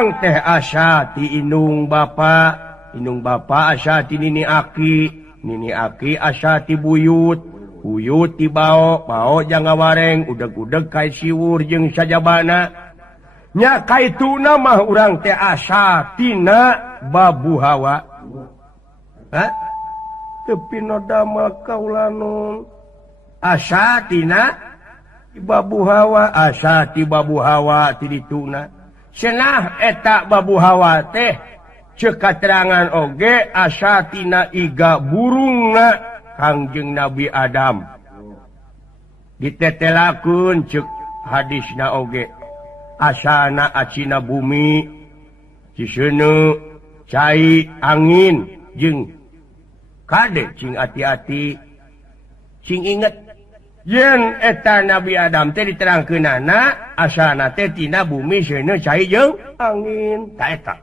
urang teh Asyati inung Bapak Asyati Nini Aki Asyati buyut tibao jangan wareng udeg-udeg kait siwur jeung sajabana nya kaituna mah urang teh Asyatina babu hawa tepi nodama kaulanun Asyatina babu hawa Asyati babu hawa tidituna senah eta babu hawa teh cek katerangan oge Asyatina iga burungna Kangjeng Nabi Adam ditetelakeun cek hadisna oge asana acina bumi ciseuneu cai angin jeung kade cing hati-hati cing inget yen eta Nabi Adam teh diterangkeunana asana teh tina bumi seuneu cai jeung angin ta eta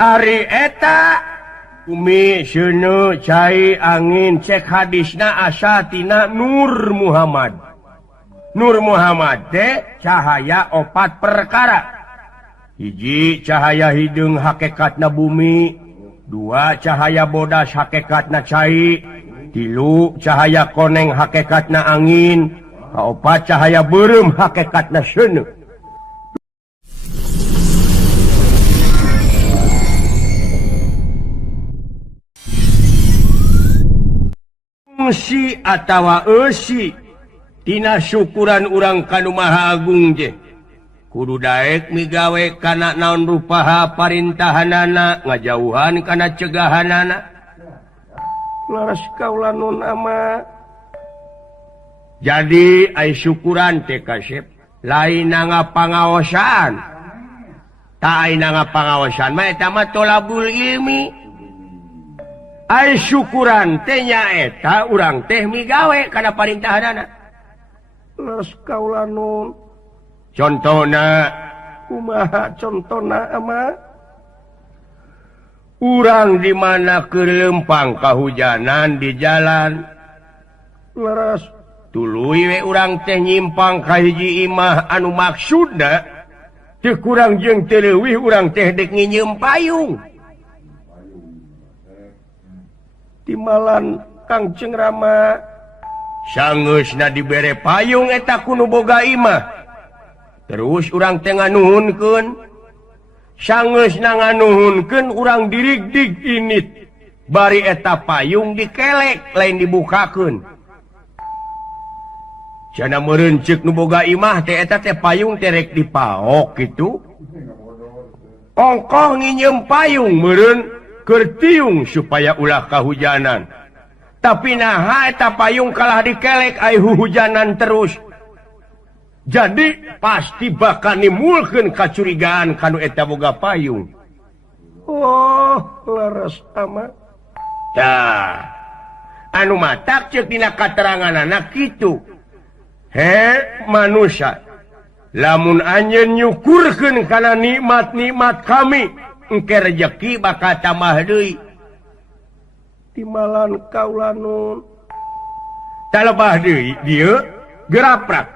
ari eta bumi seuneu cai angin cek hadisna Asyatina Nur Muhammad teh cahaya 4 perkara hiji cahaya hideung hakikatna bumi 2 cahaya bodas hakikatna cai 3 cahaya koneng hakikatna angin 4 cahaya beureum hakikatna seuneu si atawa eusi tina syukuran urang kanu Maha Agung je kudu daek migawe kana naon rupaha parintahanana ngajauhan kana cegahanana laras kaulanun ama jadi ai syukuran teh kasep lain ngapangaosan ta aina ngapangaosan mah eta mah tolabul ilmi ai syukuran teh nyaeta urang teh migawe kana parintahanana laras kaulanun contona kumaha contona ama urang di mana kelempang kahujanan di jalan laras tuluy we urang teh nyimpang ka hiji imah anu maksudna teu kurang jeung teu leuwih urang teh dek nginyeum payung timalan Kangjeng Rama sangeusna dibere payung eta kuno boga imah terus urang teh nganuhunkeun sangeusna nganuhunkeun urang dirig-dig init bari eta payung dikelek lain dibukakeun cenah meureun ceuk nu boga imah teh eta teh payung teh rek dipaok kitu ongkoh nginyeum payung meureun keur tiung supaya ulah kahujanan tapi naha eta payung kalah dikelek ai hujanan terus jadi pasti bakal nimulkeun kacurigaan kanu eta boga payung oh laras ama tah anu matak ceuk dina kateranganana kitu manusia lamun anjeun nyukurkeun kana nikmat-nikmat kami engke rejeki bakal tambah deui timalan kaulanun talebah deui dieu geraprak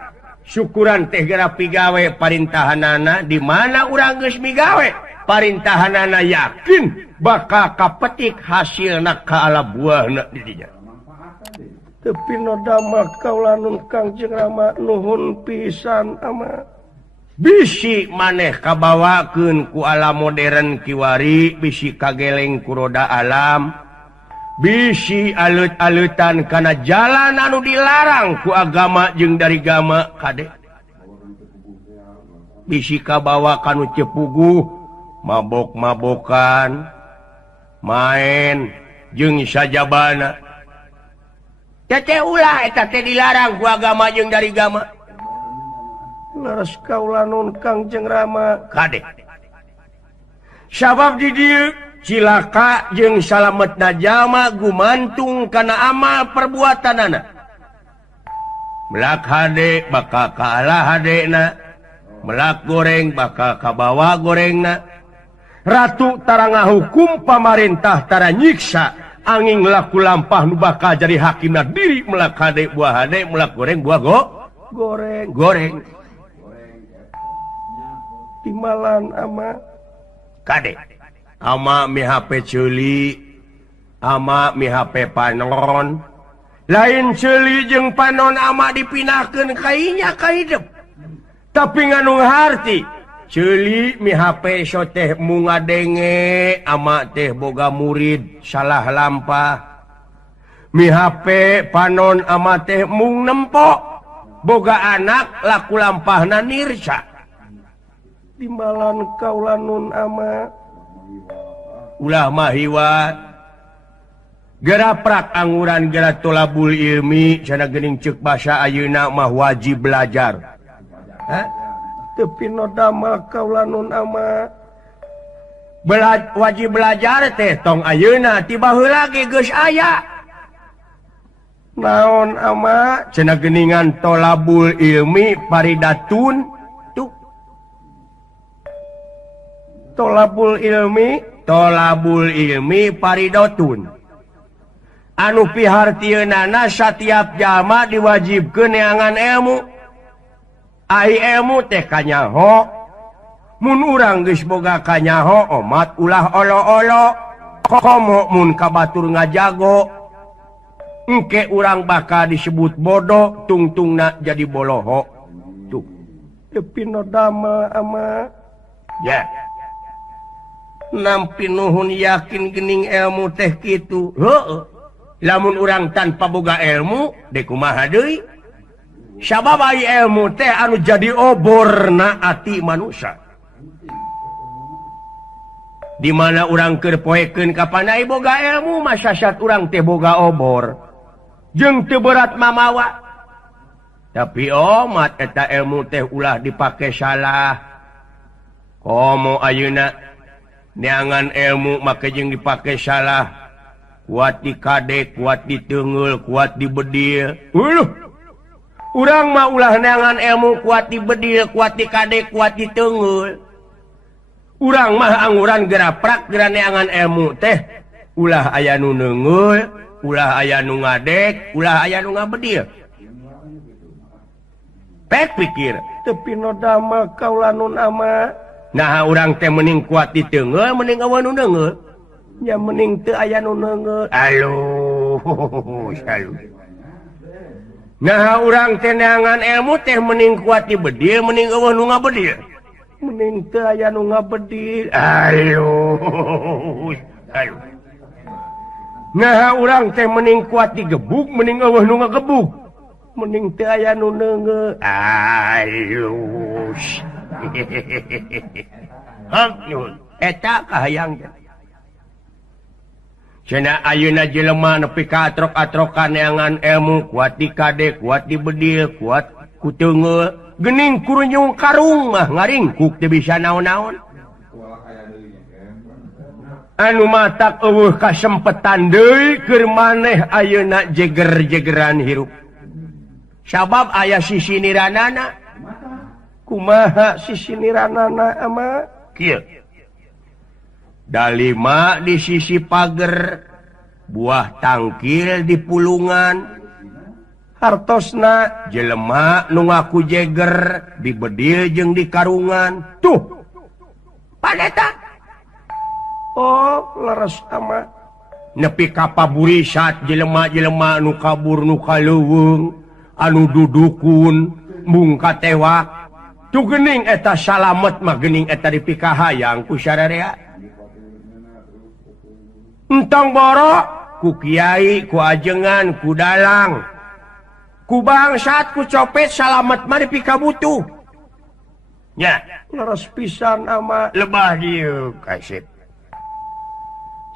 syukuran teh geura pigawe parintahanana di mana urang geus migawe parintahanana yakin bakal kapetik hasilna ka ala buahna di dinya tepi nodama kaulanun Kangjeng Rama nuhun pisan ama bisi maneh kabawakeun ku alam modern kiwari bisi kageleng ku roda alam bisi alut-alutan kana jalan anu dilarang ku agama jeung dari gama kade bisi kabawa kanu cepuguh mabok-mabokan main jeung sajabana teh ulah eta teh dilarang ku agama jeung dari gama laras kaulanun Kangjeng Rama kade sabab di dieu cilaka jeung salametna jalma gumantung kana amal perbuatanana melak hade bakal kalah hadena melak goreng bakal kabawa gorengna ratu tara ngahukum pamarentah tara nyiksa angin laku lampah nu bakal jadi hakimna diri melak hade buah hade melak goreng buah goreng Timalan ama Kade ama mi HP celi ama mi HP panon lain celi jeung panon ama dipinahkeun kainya ka hidup tapi nganu harti celi mi HP so teh mu ngadenge ama teh boga murid salah lampah mi HP panon ama teh mung nempo boga anak laku lampahna nirsa timbalan kaulanun ama ulah mahiwa geraprak anguran gerak tolabul ilmi sana geuning ceuk basa ayeuna mah wajib belajar tepi no damal kaulanun ama wajib belajar teh tong ayeuna ti baheula ge geus aya naon ama cenah geuningan tolabul ilmi paridatun tolabul ilmi paridotun anu pihartieunana satiap jalma diwajibkeun neangan ilmu ai ilmu teh kanyaho mun urang geus boga kanyaho omat ulah olo-olo komo mun kabatur ngajago engke urang bakal disebut bodoh tungtungna jadi boloho tuh tapi no dama ama ya nampi nuhun yakin gening ilmu teh kitu heueuh lamun urang tanpa boga ilmu deuk kumaha deui sabab ai ilmu teh anu jadi oborna ati manusia di mana urang keur poekeun kapanai boga ilmu masyarakat urang teh boga obor jeung teu berat mamawa tapi omat eta ilmu teh ulah dipake salah komo ayeuna neangan ilmu make jeung dipake salah kuat di kadek kuat di teungeul kuat di bedil urang mah ulah neangan ilmu kuat di bedil kuat di kadek kuat di teungeul urang mah anguran geraprak geura neangan ilmu teh ulah aya nu neungeul ulah aya nu ngadek ulah aya nu ngabedil pek pikir tepi no dama kaulanun ama nah urang teh mending kuat di teungeul mending eueuh nu neungeul nya mending teu aya nu neungeul nah urang teh neangan ilmu teh mending kuat di bedil mending eueuh nu ngabedil mending teu aya nu ngabedil nah urang teh mending kuat di gebuk mending eueuh nu ngagebuk mending teu aya nu neungeul eta kahayang cenah ayeuna jelema nepi ka atrok-atrokan neangan ilmu kuat di kade kuat di bedil kuat ku teungeul geuning kurunyung karung mah ngaringkuk teu bisa naon-naon anu matak eueuh kasempetan deui keur maneh ayeuna jeger-jegeran hirup sabab aya sisi niranana kumaha sisi niranana ama kieu dalima di sisi pager buah tangkil di pulungan hartosna jelema nu ngaku jeger di bedil jeung di karungan tuh paneta oh leres ama nepi ka paburisat jelema-jelema nu kabur nu kaleuweung anu dudukun mung katewak tu geuning eta salamet mah geuning eta dipikahayang ku sararea entong boro ku kiai ku ajengan ku dalang ku bangsat ku copet salamet mah dipikabutuh nya leres pisan ama lebah dieu kasep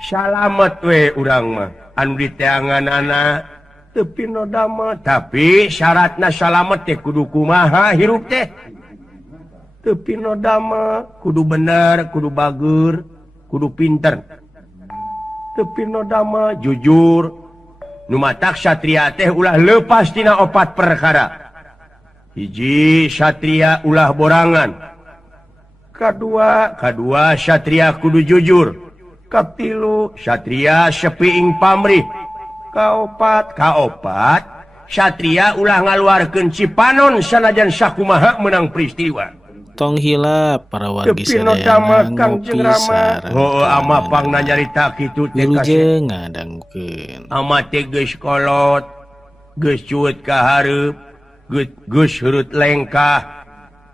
salamet we urang mah anu diteanganana tepi no dama tapi syaratna salamet teh kudu kumaha hirup teh tepi no dama kudu bener kudu bagur kudu pinter tepi no dama jujur nu matak satria teh ulah leupas tina 4 perkara hiji satria ulah borangan kadua satria kudu jujur katilu satria sepiing pamrih kaopat satria ulah ngaluarkeun cipanon sanajan sakumaha menang peristiwa tong hilap para wargi Tepino sadayana damel Kang ngopi Jeung Rama. sareng Ama pangna nyarita kitu teh kasih. wilujeng ngadangkeun. Ama teh geus kolot, geus cueut ka hareup, geus hurut lengkah,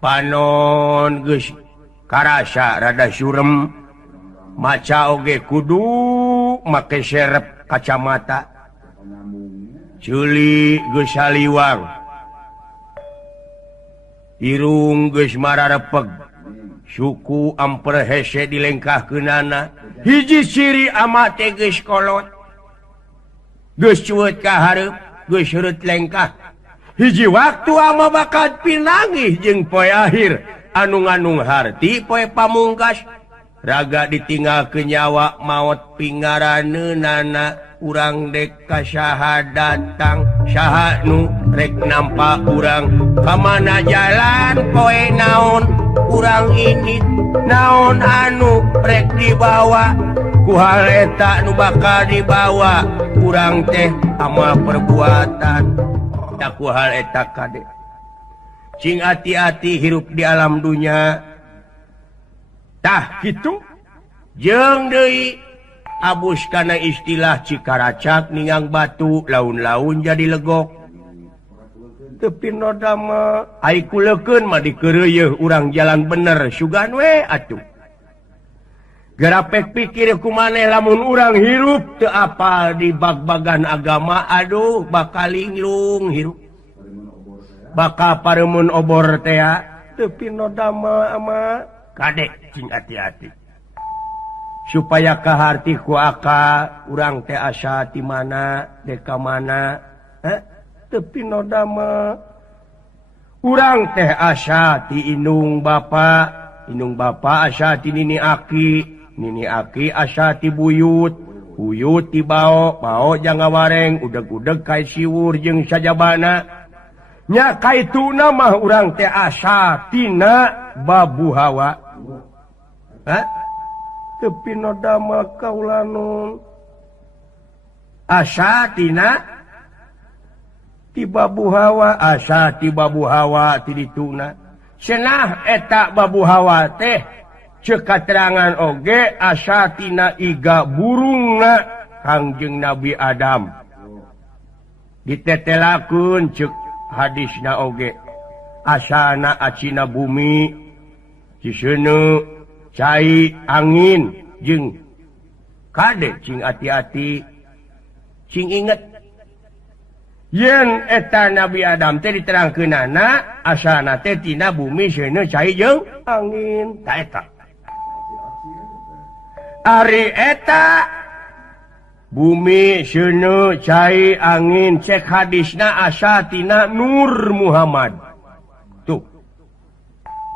panon geus karasa rada surem, maca oge kudu make serep kacamata. Ceuli geus saliwang. Irung geus mararepeg. Suku amper hese dilengkahkeunana. Hiji ciri ama teh geus kolot. Geus cueut ka hareup, geus hurut lengkah. Hiji waktu ama bakat pinangih jeung poe akhir anu ngandung harti poe pamungkas. Raga ditinggalkeun nyawa maot pingaraneunana. Urang dek kasaha datang saha nu rek nampa urang kamana jalan poe naon urang ini naon anu rek dibawa ku hal eta nu bakal dibawa urang teh amal perbuatan tak ku hal eta kade cing hati-hati hirup di alam dunya tah kitu jeung deui abus kana istilah cikaracak ningang batu laun-laun jadi legok tepi noda mah ai kuleukeun mah dikeureuyeun urang jalan bener sugan we atuh garapek pikir kumaneh lamun urang hirup teu apal di bag-bagan agama aduh bakal linglung hirup bakal paremun obor teh tepi noda mah ama kadek cing hati-hati supaya kaharti ku aka urang teh asa ti mana deka mana tepi noda mah urang teh asa ti indung bapa asa ti nini aki asa ti buyut ti bao jang ngawareng udeg-udeg kai siwur jeung sajabana nya kaituna mah urang teh asa tina babu hawa tepi noda mah kaulanun asa tina ti babu hawa asa ti babu hawa ti dituna cenah eta babu hawa teh ceuk katerangan oge asa tina iga burungna Kangjeng Nabi Adam ditetelakeun ceuk hadisna oge asana acina bumi ciseuneu cai angin jeung kade cing hati-hati cing inget yen eta Nabi Adam teh diterangkeunana asana teh tina bumi seuneu cai jeung angin ta eta ari eta bumi seuneu cai angin cek hadisna asa tina Nur Muhammad tuh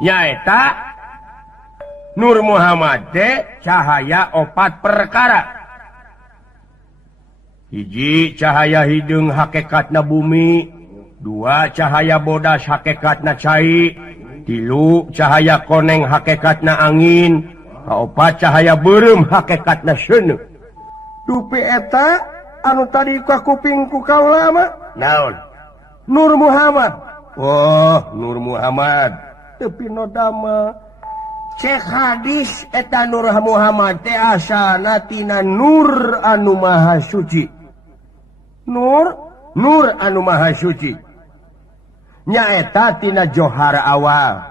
nya eta Nur Muhammad teh cahaya 4 perkara. Hiji cahaya hideung hakikatna bumi, 2 cahaya bodas hakikatna cai, 3 cahaya koneng hakikatna angin, 4 cahaya beureum hakikatna seuneu. Dupi eta anu tadi ka kupingku kaula mah naon? Nur Muhammad. Oh, Nur Muhammad. Tepi noda mah cek hadis eta Nur Muhammad teh asana tina Nur anu maha suci. Nur anu maha suci. Nya eta tina johar awal.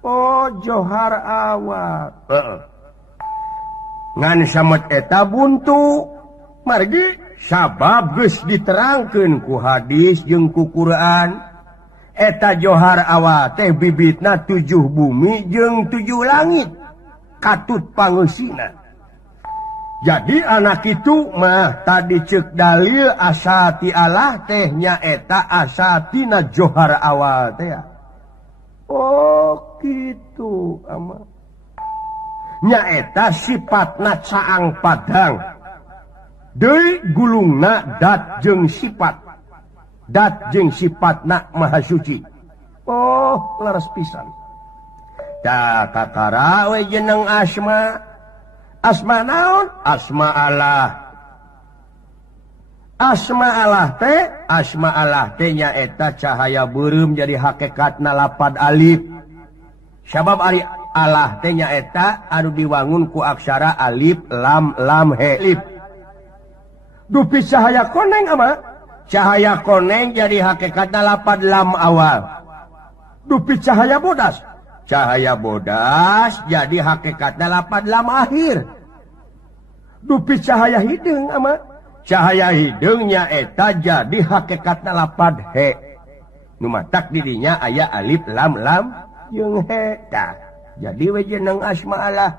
Oh, johar awal. Ngan samet eta buntu. Margi sabab geus diterangkeun ku hadis jeung ku Quran. Eta johar awal teh bibitna 7 bumi jeung 7 langit katut pangeusina. Jadi anak itu mah tadi ceuk dalil asa ti Allah teh nya eta asa tina johar awal teh. Oh kitu ama. Nya eta sifatna caang padang. Deui gulungna dat jeung sifat. Dat jeung sifatna maha suci. Oh, leres pisan. Da kakara we jeneng asma. Asma naon? Asma Allah. Asma Allah teh nya eta cahaya beureum jadi hakikatna lapad alif. sabab ari Allah teh nyaeta anu diwangun ku aksara alif lam he lip. Dupi cahaya koneng ama. Cahaya koneng jadi hakikatna lapad lam awal. Dupi cahaya bodas. Cahaya bodas jadi hakikatna lapad lam akhir. Dupi cahaya hideung ama. Cahaya hideungnya eta jadi hakikatna lapad he. Nu matak didinya aya alif lam jeung he. Tah, jadi we jeneng asma Allah.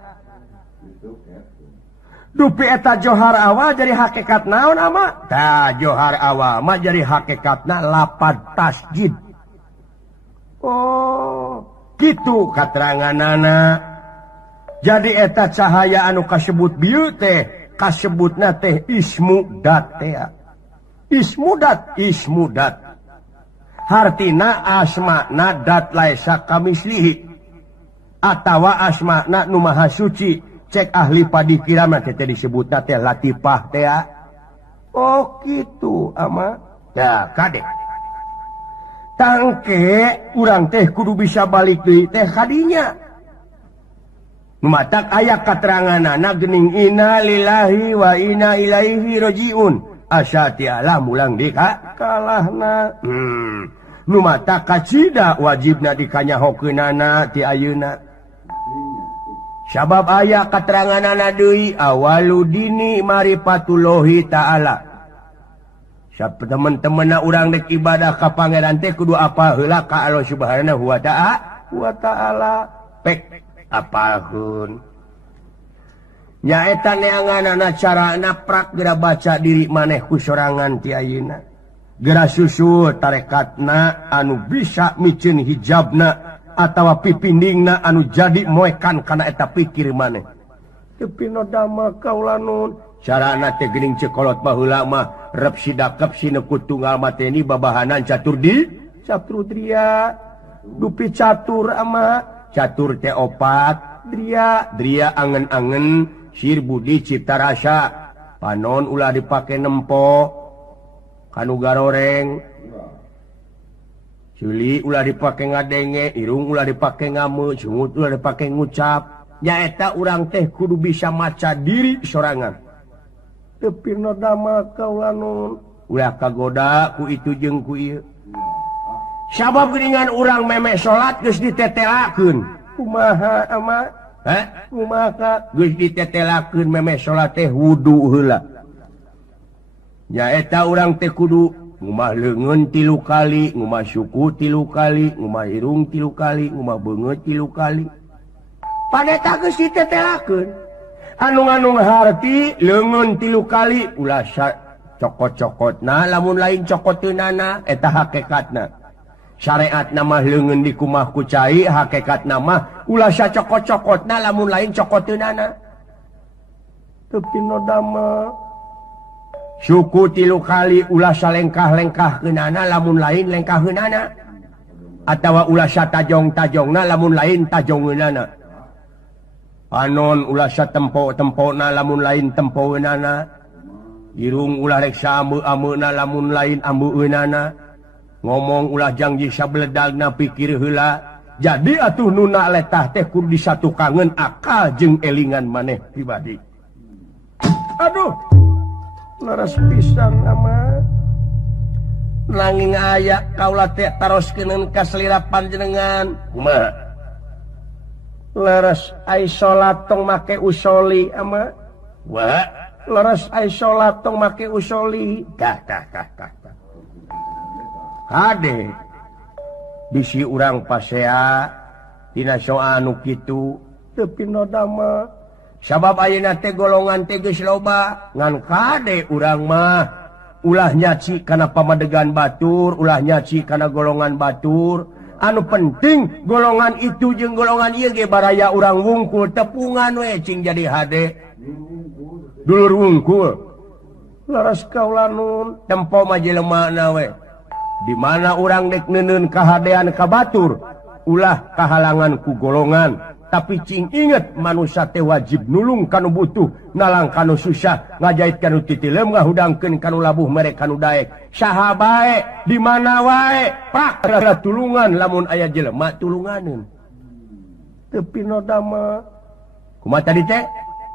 Dupi eta johar awal jadi hakikat naon ama? Tah, johar awal mah jadi hakikatna lapad tasjid. Oh, kitu kateranganana. Jadi eta cahaya anu kasebut bieu teh kasebutna teh ismu dat teh. Ismu dat. Hartina asmana dat laisa kamislihi. Atawa asmana nu maha suci. Cek ahli padikirana teh disebutna teh latifah teh. Oh kitu ama. Ya kade. Tangke urang teh kudu bisa balik deui teh kadinya. Matak aya kateranganana geuning inna lillahi wa inna ilaihi rajiun. Asa ti Allah mulang di kalahna. Nu matak kacida wajibna dikanyahokeunana ti ayeuna. Sabab aya kateranganana deui awaludini marifatullahi ta'ala. Siapa teman-temanna urang dek ibadah ka pangeran teh kudu apa heula ka Allah Subhanahu wa ta'ala. Pek apalhun nyaeta neanganana carana prak gera baca diri maneh ku sorangan ti ayeuna gera susul tarekatna anu bisa micin hijabna atawa pipindingna anu jadi moekan kana eta pikir maneh tepi nodama kaulanun carana teh geuning cekolot baheula mah rep sidakep sineku tunggal mateni babahanan catur-dria dupi catur ama catur teh opat, dria angen-angen, sir budi cipta rasa, panon ulah dipake nempo, kanu garoreng, culi ulah dipake ngadenge, irung ulah dipake ngame, sungut ulah dipake ngucap. Nyaeta urang teh kudu bisa maca diri sorangan. Tapi nodama kaulanun, ulah kagoda ku itu jeung ku ieu. Sabab geuningan urang meme salat geus ditetelakeun. Kumaha ama? Kumaha geus ditetelakeun meme salat teh wudu heula. Nyaeta urang teh kudu ngumah leungeun 3 kali, ngumah suku 3 kali, ngumah irung 3 kali, ngumah beungeut 3 kali. Paneta geus ditetelakeun. Anu harti leungeun 3 kali ulah cokot-cokotna lamun lain cokoteunana eta hakikatna. Syariat nama leungeun di kumah ku cai hakikat nama ulah cokot-cokotna lamun lain cokoteunana. Tapi nodama suku 3 kali ulah salengkah-lengkahkeunana lamun lain lengkaheunana. Atawa ulah satajong-tajongna lamun lain tajongeunana. Panon ulah satempo-tempona lamun lain tempoeunana. Irung ulah rek saameu-ameuna lamun lain ambeueunana. Ngomong ulah janji sabledagna pikir heula. Jadi atuh nuna letah teh kudu disatukangeun akal jeung elingan maneh pribadi. Aduh. Laras pisan ama. Nanging aya kaula teh taroskeun ka selira panjenengan. Kumaha? Laras ai salat tong make usoli ama. Wah, laras ai salat tong make usoli. Tah. Hade bisi urang pasea tina soal anu kitu teu pinodama sabab ayeuna teh golongan teh geus loba ngan kade urang mah ulah nyaci kana pamadegan batur ulah nyaci kana golongan batur anu penting golongan itu jeung golongan ieu ge baraya urang wungkul tepungan we cing jadi hade dulur wungkul laras kaulanun tempo mah jelemana we. Di mana orang dek neneun kahadean ka batur ulah kahalangan ku golongan tapi cing inget manusia teh wajib nulung kanu butuh nalang kanu susah ngajait kanu titilem ngahudangkeun kanu labuh mere kanu daek saha bae di mana wae pak tulungan lamun aya jelema tulunganeun tepi nodama kumaha tadi teh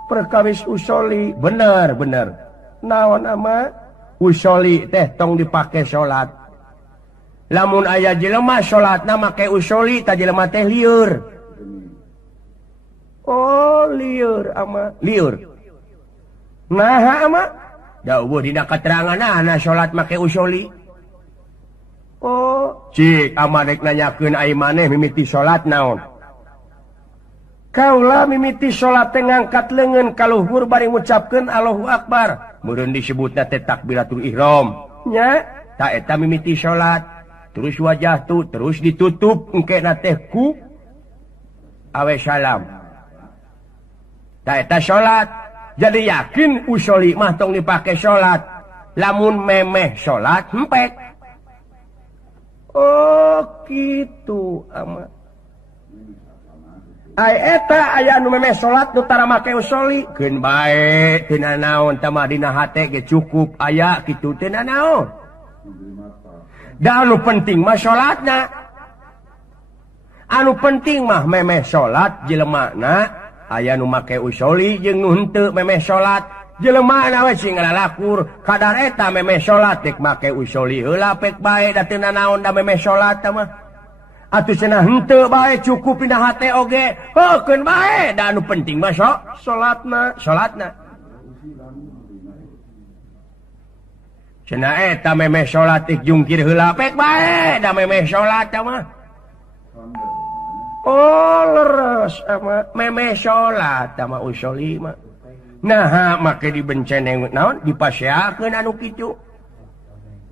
perkawis usoli bener naon ama usoli teh tong dipake salat lamun aya jelema salatna make usoli ta jelema teh lieur oh lieur ama lieur naha ama da eueuh dina kateranganna salat make usoli oh cik ama rek nanyakeun ai maneh mimiti salat naon kaula mimiti salat teh ngangkat leungeun ka luhur bari ngucapkeun Allahu Akbar meureun disebutna teh takbiratul ihram nya ta eta mimiti salat terus wajah tu terus ditutup engkena teh ku awe salam ta eta salat jadi yakin usoli mah tong dipake salat lamun memeh salat hempek oh kitu ama ai eta aya nu memeh salat nu tara make usoli keun bae teu naon tah mah dina hate ge cukup aya kitu teu naon da anu penting mah salatna anu penting mah memeh salat jelemana aya nu make usoli jeung nu henteu memeh salat jelemana we sing ngalakur kadar eta memeh salat tek make usoli heula pek bae da teu naon da memeh salat tah mah atuh cenah henteu bae cukup dina hate oge heukeun bae da anu penting mah salatna cenah eta memeh salat tik jungkir heula pek bae da memeh salat tah mah oh leres ama memeh salat tah mah usoli mah nah make dibenceneng naon dipaseakeun anu kitu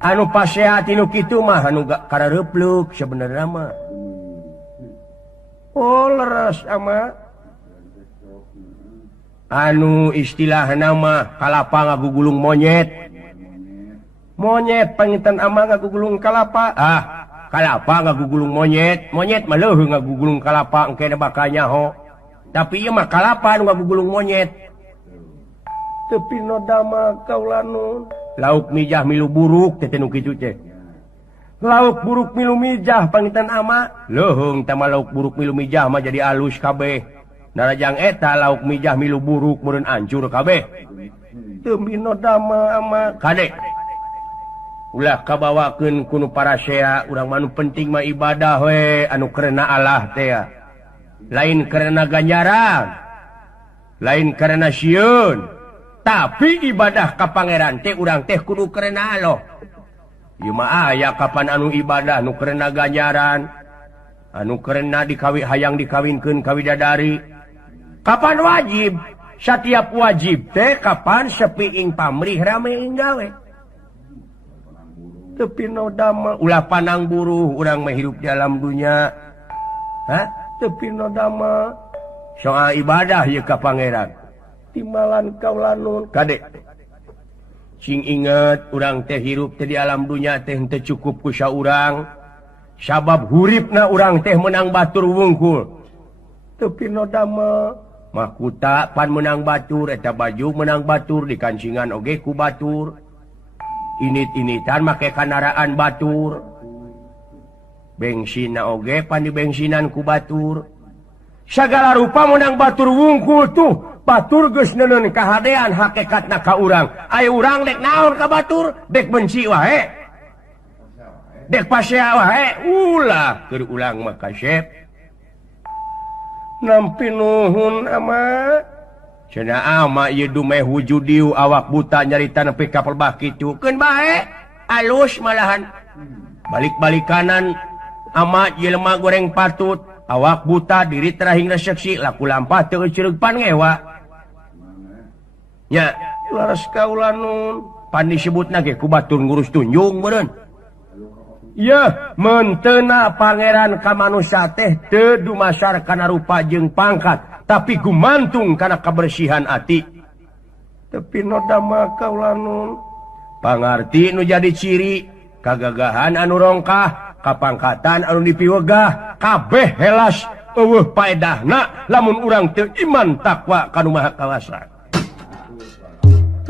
anu pasea tinu kitu mah anu karareupluk sabenerna mah oh leres ama anu istilahna mah kalapa ngagugulung monyet panginten ama ngagugulung kalapa kalapa ngagugulung monyet mah leuh ngagugulung kalapa engke bakal nyaho tapi ieu mah kalapa anu ngagugulung monyet tepi nodama kaulanu lauk mijah milu buruk teh nu kitu teh lauk buruk milu mijah panginten ama leuheung teh mah lauk buruk milu mijah mah jadi alus kabeh narajang eta lauk mijah milu buruk meureun ancur kabeh tepi nodama ama kade ulah kabawakeun ku nu parasea urang mah nu penting mah ibadah we anu karena Allah teh lain karena ganjaran lain karena sieun tapi ibadah ka pangeran teh urang teh kudu karena Allah ieu mah aya kapan anu ibadah nu karena ganjaran anu karena hayang dikawinkeun ka widadari kapan wajib setiap wajib teh kapan sepiing pamrih rame gawe tepi nodama ulah panang buruh urang mah hirup di alam dunya tepi nodama soal ibadah ieu ka pangeran timbalan kaulanun kade sing inget urang teh hirup teh di alam dunya teh teu cukup ku saurang sabab huripna urang teh menang batur wungkul tepi nodama mahkuta pan menang batur eta baju menang batur dikancingan oge ku batur init-initan make kandaraan batur bensinna oge pan di bensinan ku batur sagala rupa menang batur wungkul tuh batur geus neuneun kahadean hakikatna ka urang aya urang dek naon ka batur dek benci wae dek pasea wae ulah keur ulang mah kasep nampi nuhun ama cenah ama ieu dumeh wujudiu awak buta nyarita nepi ka pelbah kitu keun bae alus malahan balik-balikanan ama jelema goreng patut awak buta diri terahing reseksi laku lampah teu ceureug pan ngewa nya laras kaulanun pan disebutna ge ku batur ngurus tunjung meureun ieu mun teu na pangeran ka manusia teh teu dumasar kana rupa jeung pangkat tapi gumantung kana kabersihan ati tepi nodama kaulanun pangarti nu jadi ciri kagagahan anu rongkah kapangkatan anu dipiwegah kabeh helas eueuh paedahna lamun urang teu iman takwa ka Nu Maha Kawasa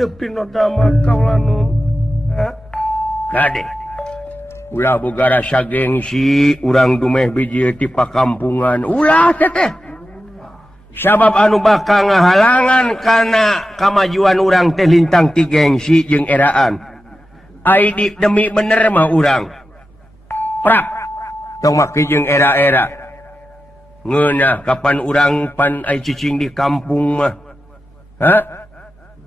tepi nodama kaulanun kade ulah boga rasa gengsi urang dumeh biji ti pakampungan ulah teteh sabab anu bakal ngahalangan karena kemajuan urang teh lintang ti gengsi jeung eraan aidi demi bener mah urang prak tong make jeung era-era ngeunah kapan urang pan ai cicing di kampung mah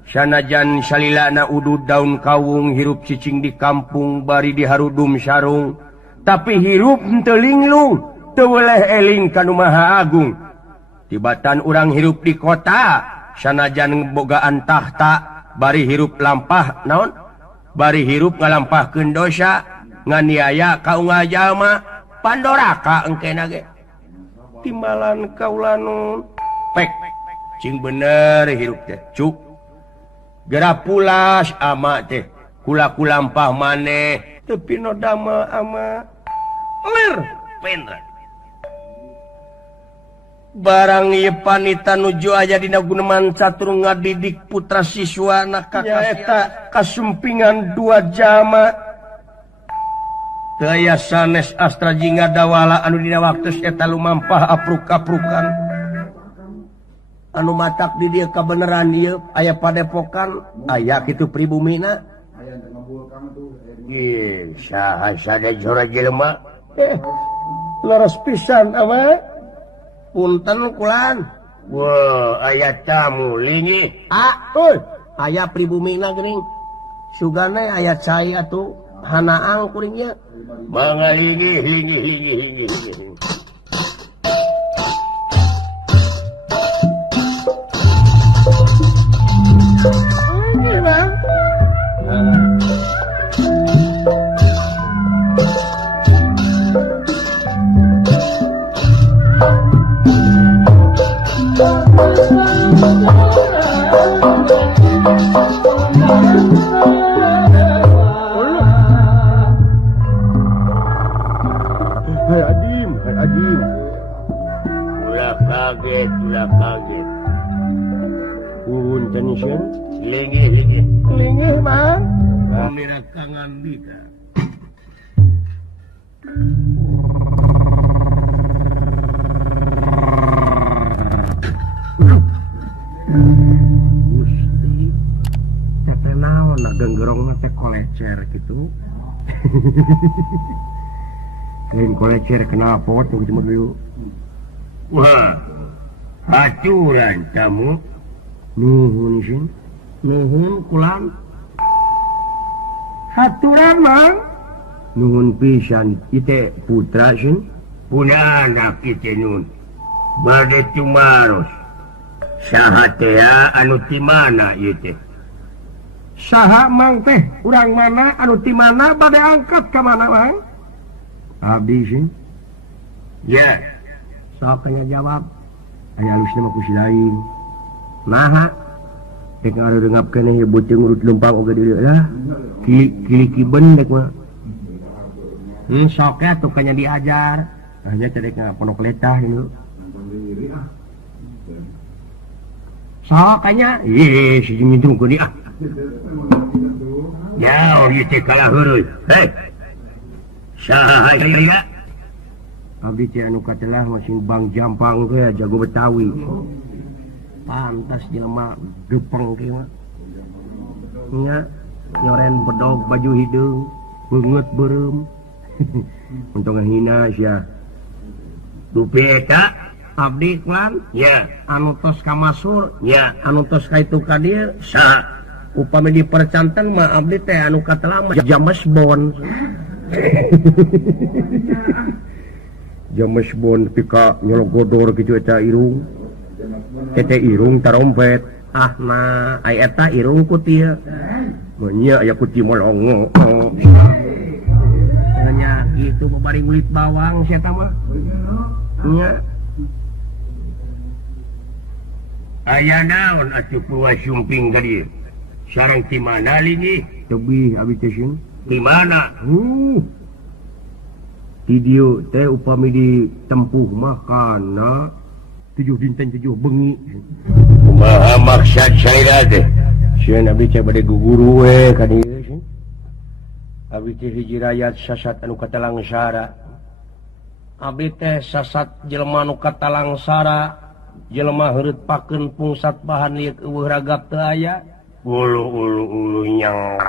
sanajan salilana udud daun kawung hirup cicing di kampung bari diharudum sarung tapi hirup teu linglung teu weleh eling ka Nu Maha Agung tibatan urang hirup di kota sanajan bogaan tahta bari hirup lampah naon bari hirup ngalampahkeun dosa nganiaya kaum jalma pandoraka engkena ge timbalan kaula nu pek cing bener hirup teh cuk geura pulas ama teh kula-kula lampah maneh tepi no dama ama lir pendra barang ieu panita nuju aja dina guneman catur ngadidik putra siswa nyaeta kasumpingan 2 jama teu aya sanes astra jingga dawala anu dina waktu eta lumampah apruk-aprukan anu matak di dieu kabeneran ieu aya padepokan aya kitu pribumina aya ngabulkan tuh ieu saha sadajora jelema leres pisan ama punten kulan wah aya tamu lingi aya pribumina geuning sugane aya cai atuh hanaang kuringnya mangga hingi Adim. Ulah kaget. Punten sieun. Lingih, Mang. Kamera kangan bika. Gusti. Teh naon genggerongna teh kolecer kitu. Lain kolecer kenal pot gitu dulu. Wah, haturan tamu. Nuhun sih, nuhun kulan. Haturan Mang. Nuhun pisan ite putra sih. Puna anak ite nun. Bade tumaros. Saha teh anu ti mana ieu teh? Saha Mang teh? Urang mana anu ti mana bade angkat ka mana Mang? Abdi sih. Ya. Sok kanya jawab. Aya alusna mah ku si lain. Naha? Dek ngarengap keneh beuteung urut leumpang oge deui lah. Kili bendek mah. Sok atuh kanya diajar. Hanya cedek pondok letah ieu. Sok kanya. Ieu si ngidung ku dia. Ya, ieu teh kalah heureul. Hei. Saha aya? Abdi teh anu katelah masih Bang Jampang teh jago Betawi. Pantas jelema gepeng kieu mah. Nya nyoren bedog baju hideung, beungeut beureum. Untung hina sia. Dupi eta abdi klan? Ya, anu tos ka Masur? Ya, anu tos ka itu ka dieu? Saha? Upami dipercanten mah abdi teh anu katelah mah James Bond. James Bond pika nyologodor gitu eta irung tete irung tarompet nah ai eta irung ku tieu nya aya ku ti molongo nya kitu babari ngulit bawang sia eta mah nya aya naon atuh puas sumping ka dieu sareng ti mana lingi tebih abi teh sieun di mana? Di dieu teh upami ditempuh makana 7 dinten 7 bengi. Kumaha maksud saira teh? Sieun abdi teh bade guguru we ka dieu sih. Abdi teh hiji rakyat sasat anu katalangsara. Abdi teh sasat jelema anu katalangsara jelema heureut pakeun pungsat bahan liek eueuh ragap teu aya ulu nyang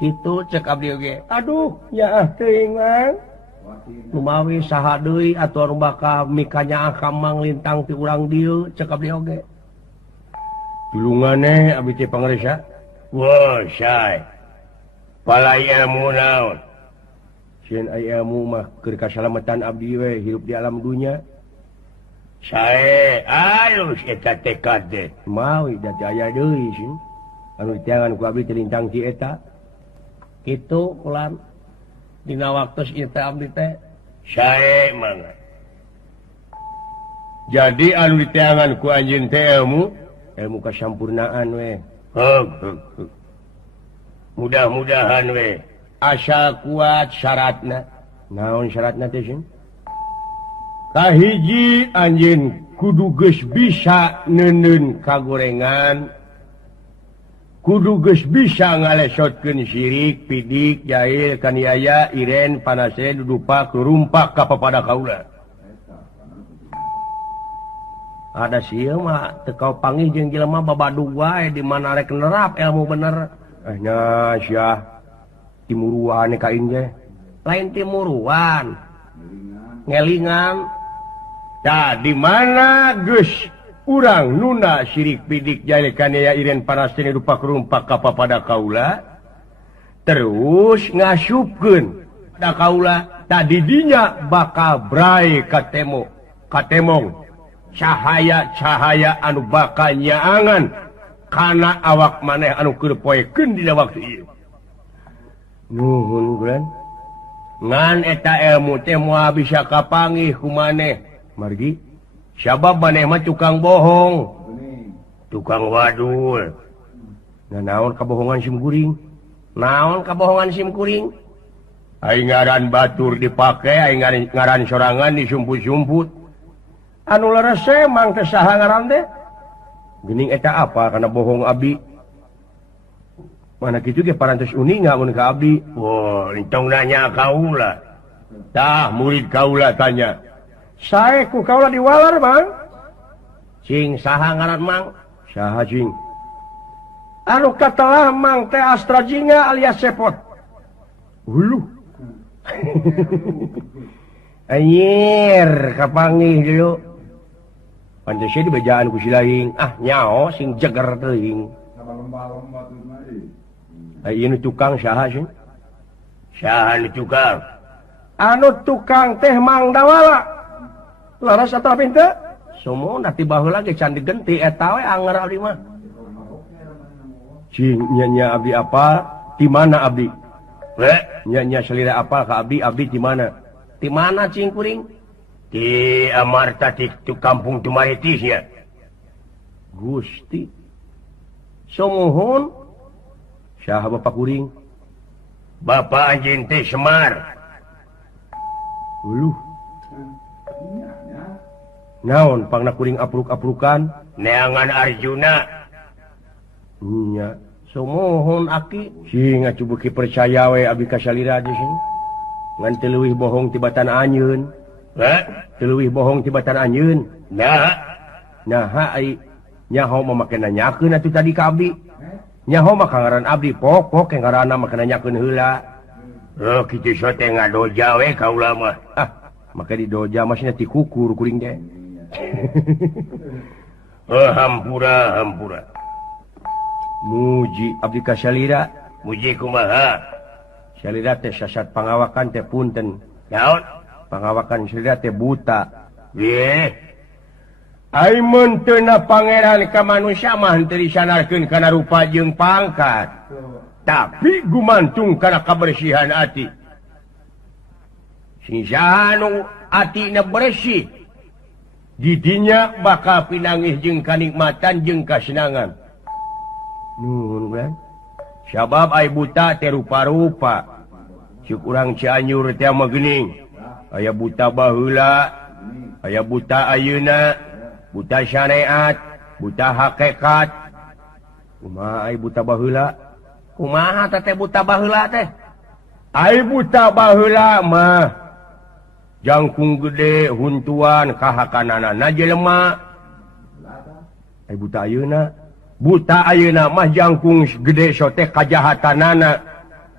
kitu cek abdi oge aduh nyaah teuing mang lumawi saha deui atuh anu bakal mikanya akamang lintang ti urang dieu cek abdi oge tulunganeh abdi teh pangaresa wah say palai ilmu naon sieun aya ilmu mah keur kasalamatan abdi we hirup di alam dunya sae alus eta tekad teh mawi da aya deui sih anu diteangan ku abdi teh lintang ti eta kitu ulam dina waktos ieu teh abdi teh sae mangga jadi anu diteangan ku anjeun teh ilmu kasampurnaan we mudah-mudahan we asal kuat syaratna naon syaratna teh sih kahiji anjeun kudu geus bisa neuneun kagorengan kudu geus bisa ngalesotkeun syirik pidik jahil kaniaya iren panase dudupa kurumpak ka papada kaula ada sieu mah teu kau panggih jeung jelema babadu wae di mana rek nerap ilmu bener nya syah timuruan ka aing ge lain timuruan ngelingan tah di mana geus urang nuna syirik pidik jahil kaniaya iren panaskeun dupa kurumpak ka papada kaula terus ngasupkeun da kaula tah di dinya bakal brai katemong cahaya anu bakal nyaangan kana awak maneh anu keur poekeun dina waktu ieu nuhun bulan ngan eta ilmu teh moal bisa kapanggih ku maneh margi sabab maneh mah tukang bohong tukang wadul nah naon kabohongan sim kuring naon kabohongan sim kuring aing ngaran batur dipake aing ngaran sorangan disumput-sumput anu leres emang teh saha ngaran teh geuning eta apa kana bohong abdi mana kitu ge parantos uninga mun ka abdi wah entong nanya kaula tah murid kaula tanya sae ku kaula diwalar mang cing saha ngaran mang saha cing anu katelah mang teh Astrajinga alias Sepot uluh anjir kapanggih dulu pancen di bejaan ku silaing nyao sing jeger teuing ieu nu tukang saha sih saha nu tukang anu tukang teh Mang Dawala laras atawa pintu sumuna ti baheula ge can digenti eta we anger abdi mah cing nya abdi apa di mana abdi nya selira apa ka abdi di mana cing kuring di Amarta di kampung Tumaritis ya Gusti sumuhun saha bapak kuring bapak anjeun teh Semar uluh naon pangna kuring apruk-aprukan neangan Arjuna nya sumuhun aki sing ngacubuki percaya we abdi ka salira di sini ngan teu leuwih bohong tibatan anjeun teu leuwih bohong tibatan anjeun nah ai nyaho mah make nanyakeun atuh tadi ka abdi nyaho mah kangaran abdi pokok ke ngaranna mah nanyakeun heula kitu so teh ngadoja we kaula mah make di doja mah cenah ti kukur kuring teh hampura muji abdi ka salira muji kumaha salira teh sasat pangawakan teh punten naon pangawakan salira teh buta ye ai mun teu na pangeran ka manusia mah teu disanarkeun kana rupa jeung pangkat tapi gumantung kana kabersihan ati sing saha nu atina bersih di dinya bakal pinangih jeung kanikmatan jeung kasenangan nuhun kan sabab ai buta teh rupa-rupa cuk urang Cianjur teh mah geuning aya buta baheula aya buta ayeuna buta syariat buta hakikat kumaha ai buta baheula kumaha teh buta baheula teh ai buta baheula mah jangkung gede huntuan kahakanana jelema buta ayeuna mah jangkung gede sote kajahatanana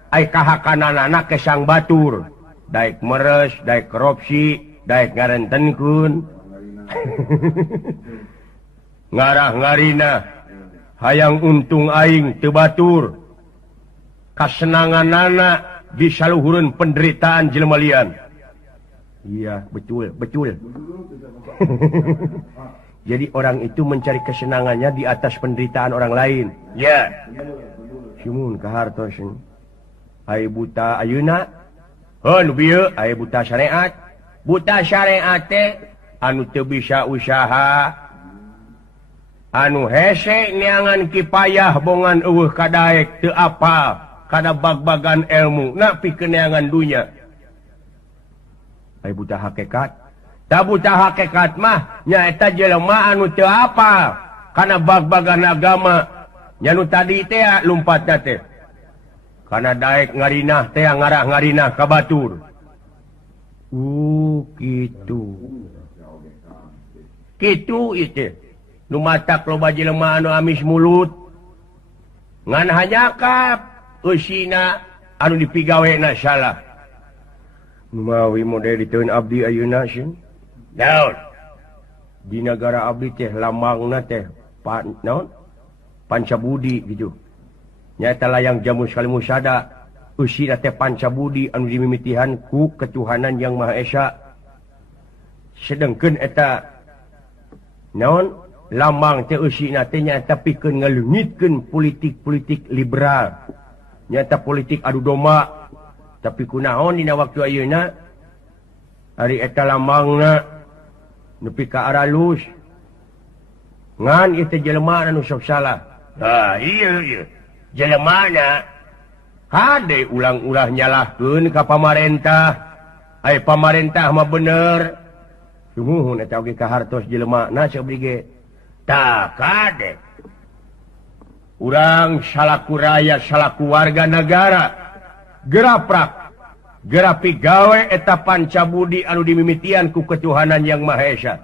kahakanana kesang batur daek meres daek korupsi daek ngarentenkun ngarah-ngarina hayang untung aing teu batur kasenangan anak bisa luhurun penderitaan jelema lian. Iya, betul. Jadi orang itu mencari kesenangannya di atas penderitaan orang lain. Ya. Simun kahartos. Ai buta ayeuna. Nu bieu ai buta syariat. Buta syariat teh anu teu bisa usaha. Anu hese neangan kipayah bongan eueuh kadaek teu apal. Kada bag-bagan ilmu napi keneangan dunya ai buta hakikat tak buta hakikat mah nya eta jelema anu teu apal kana bag-bagan agama nya nu tadi teh lumpatna teh kana daek ngarinah teh ngarah ngarinah ka batur kitu ieu nu matak loba jelema anu amis mulut ngan hanyakap usina anu dipigawena salah mawi model diteun abdi ayeuna sieun daun di negara abdi teh lambangna teh naon pancabudi gitu nyata layang jamu sekali musada usina teh pancabudi anu dimimitihan ku ketuhanan yang maha esa sedengkeun eta naon lambang teh usina teh nyata pikeun ngaleungitkeun politik-politik liberal nyata politik adu domba tapi kunaon dina waktu ayeuna hari eta lambangna nepi ka aralus ngan ieu teh jelema anu sok salah ieu jelemana hade ulang-ulah nyalahkeun ka pamarentah pamarentah mah bener sumuhun eta oge kahartos jelemana sok brige tah kade urang salaku rakyat salaku warga negara geraprak gerapi gawe eta pancabudi anu dimimitian ku ketuhanan yang maha esa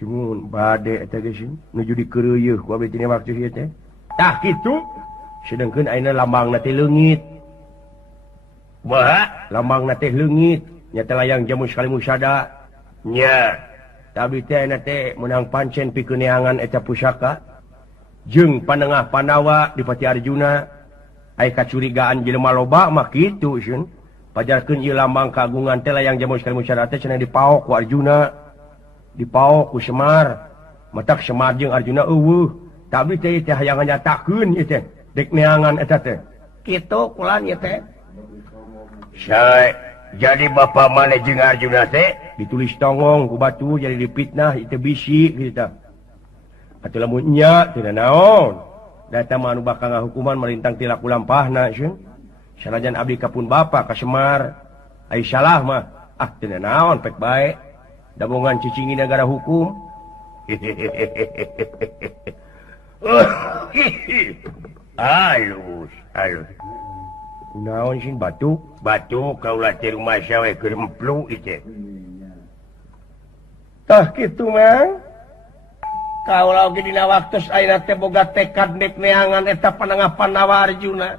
simun bade eta geus nuju dikeureueuh ku abdi tina waktu ieu teh tah kitu sedengkeun ayeuna lambangna teh leungit lambangna teh leungit nya teh layang jamu sekali musada nya tapi teh ayeuna teh meunang pancen pikeun neangan eta pusaka jeung panengah Pandawa di Pati Arjuna aya kacurigaan jelema loba mah kitu sieun pajarkeun ieu lambang kagungan teh layang jamu sekali musyawarah teh cenah dipaok ku Arjuna dipaok ku Semar matak Semar jeung Arjuna eueuh tapi teh hayang nyatakeun ieu teh dek neangan eta teh kitu kulan ieu teh sae jadi bapa maneh jeung Arjuna teh ditulis tongong ku batu jadi dipitnah itu bisi kitu atuh lamun nya teu naon data mah anu bakal ngahukuman melintang tilaku lampahna sieun sanajan abdi kapun bapa ka Semar ai salah mah teu naon pek bae dabongan cicingi negara hukum halus naon sieun batu kaula teh rumah sawe keur emplu ieu tah kitu mah kaula oge dina waktos ayeuna teh boga tekad nek neangan eta panengah Pandawa Arjuna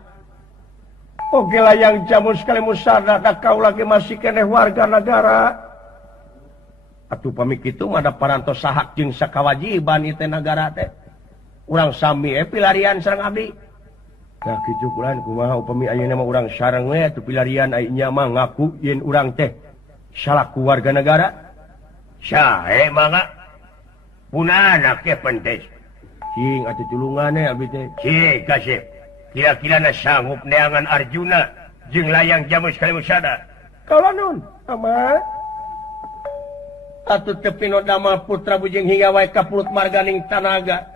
oge layang jamu sekali musada ka kaula ge masih keneh warga negara atuh pami kitu mah ada parantos sahak jeung sakawajiban ieu teh nagara teh urang sami pilarian sareng abdi nah kitu kulan kumaha upami ayeuna mah urang sareng we atuh pilarian ai nya mah ngaku yen urang teh salaku warga negara sae mangga punana ke pentes cing atuh tulungannya abdi teh cing kasih kira-kira sanggup neangan Arjuna jeung layang jamu sekali musada kaula nun ama atuh teu pino damel putra bujing hingga wae ka pulut marganing tanaga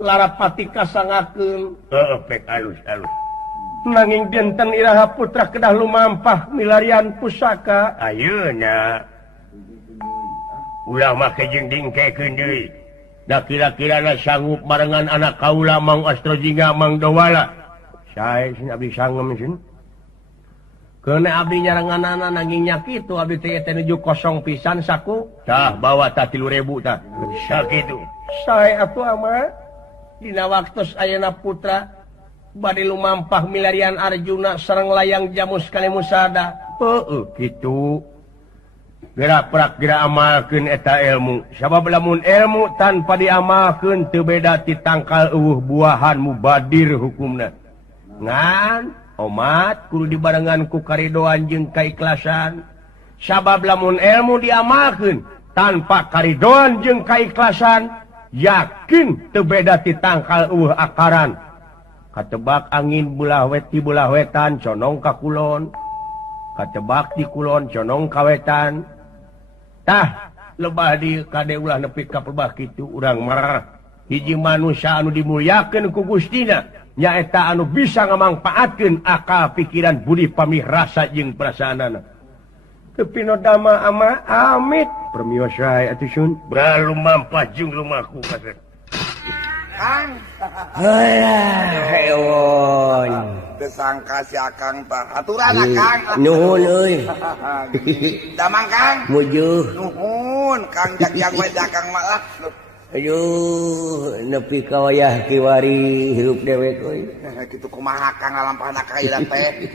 larapati kasangakeun pek alus nanging dinten iraha putra kedah lumampah milarian pusaka ayeuna ulah make jeung dingkekeun deui da kira-kira sanggup barengan anak kaula Mang Astrojingga Mang Dowala sae sing abdi sangem sieun kena abdi nyaranganana nanginya kitu abdi teh nuju kosong pisan saku tah bawa tah 3.000 tah sakitu sae atuh ama dina waktos ayeuna putra bade lumampah milarian Arjuna sareng layang Jamus kali Musada heueuh kitu gerak-gerak gerak amalkeun eta ilmu sabab lamun ilmu tanpa diamalkeun teu beda ti tangkal eueuh buahan mubadir hukumna ngan umat kudu dibarengan ku karidoan jeung kaikhlasan sabab lamun ilmu diamalkeun tanpa karidoan jeung kaikhlasan yakin teu beda ti tangkal eueuh akaran katebak angin bulah wet ti bulah wetan condong ka kulon katebak di kulon condong ka wetan tah lebah di kade ulah nepi ka pelbah kitu urang mah hiji manusia anu dimulyakeun ku Gustina nyaeta anu bisa ngamangpaatkeun akal pikiran budi pamih rasa jeung perasaanana teu pinodama ama amit permios wae atuh sun bralu mampah jeung rumahku kasih Kang. Alah, hewan. Kesangka si Akang tah. Aturan Kang. Nuhun euy. Damang Kang. Mujuh. Nuhun Kang jak-jak we Akang mah. Aduh, nepi ka wayah kiwari hirup dewek euy. Kitu kumaha Kang ngalampahna ka ieu teh.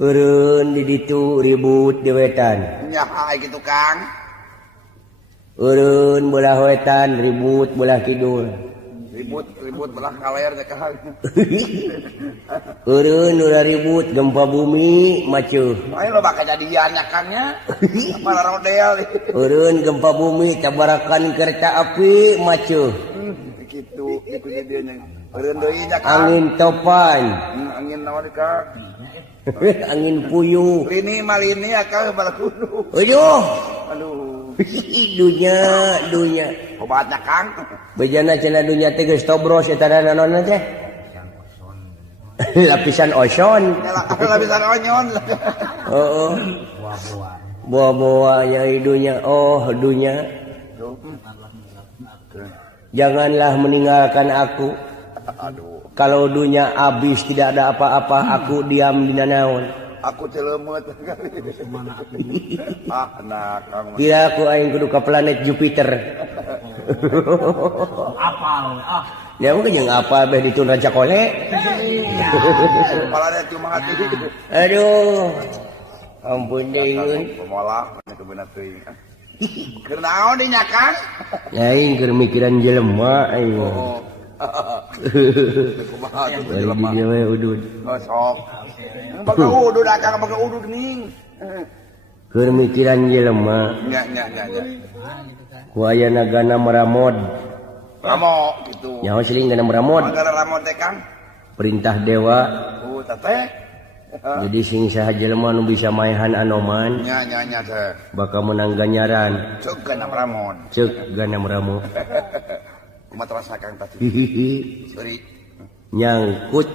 Eureun di ditu ribut di wetan. Nya hae kitu Kang. Eureun belah wetan ribut belah kidul. Ribut belah kaler teh Kang. Eureun ulah ribut gempa bumi maceuh. Ai loba kejadian nya Kang nya. Para rodel. Eureun gempa bumi tabarakan kereta api maceuh. Kitu jadinya. Eureun deui nya Kang. Angin topan. Angin naon Kang? Angin puyuh. Lini malini Kang bala kudu. Aduh. dunya Obatnya Kang. bejana cenah dunya teh geus tobros eta naonna teh. Lapisan ozon. Lapisan ozon. Heeh. Buah-buah nyai dunya. Oh, dunya. Janganlah meninggalkan aku. Aduh. Kalau dunya habis tidak ada apa-apa, aku diam di naon. Aku celemet. Nah, Kang. Kira aku aing kudu ka planet Jupiter. Apal. Ya mungkin yang apa beh ditun Raja Kole. Kepalanya cuma hati. Aduh. Ampun deui euy. Pemola ke beuna teuing. Keur naon dinya Kang? Aing keur mikiran jelema aing. Kumaha tuh Bari jelema? di we udud. Oh, sok. Pakai udud Kang, pakai udud ning. Keur mikiran jelema. Nya. Ku aya nagana meramod. Ramo gitu. Nyaho seuling gana meramod. Magara ramo teh Kang. Perintah dewa. Teteh. Jadi sing saha jelema nu bisa maehan Anoman Nya teh. bakal menang ganjaran. Cuk kana ramon. Ceuk gana meramod. Kumaha terasa Kang tadi? Hihihi. Sorry. Nyangkut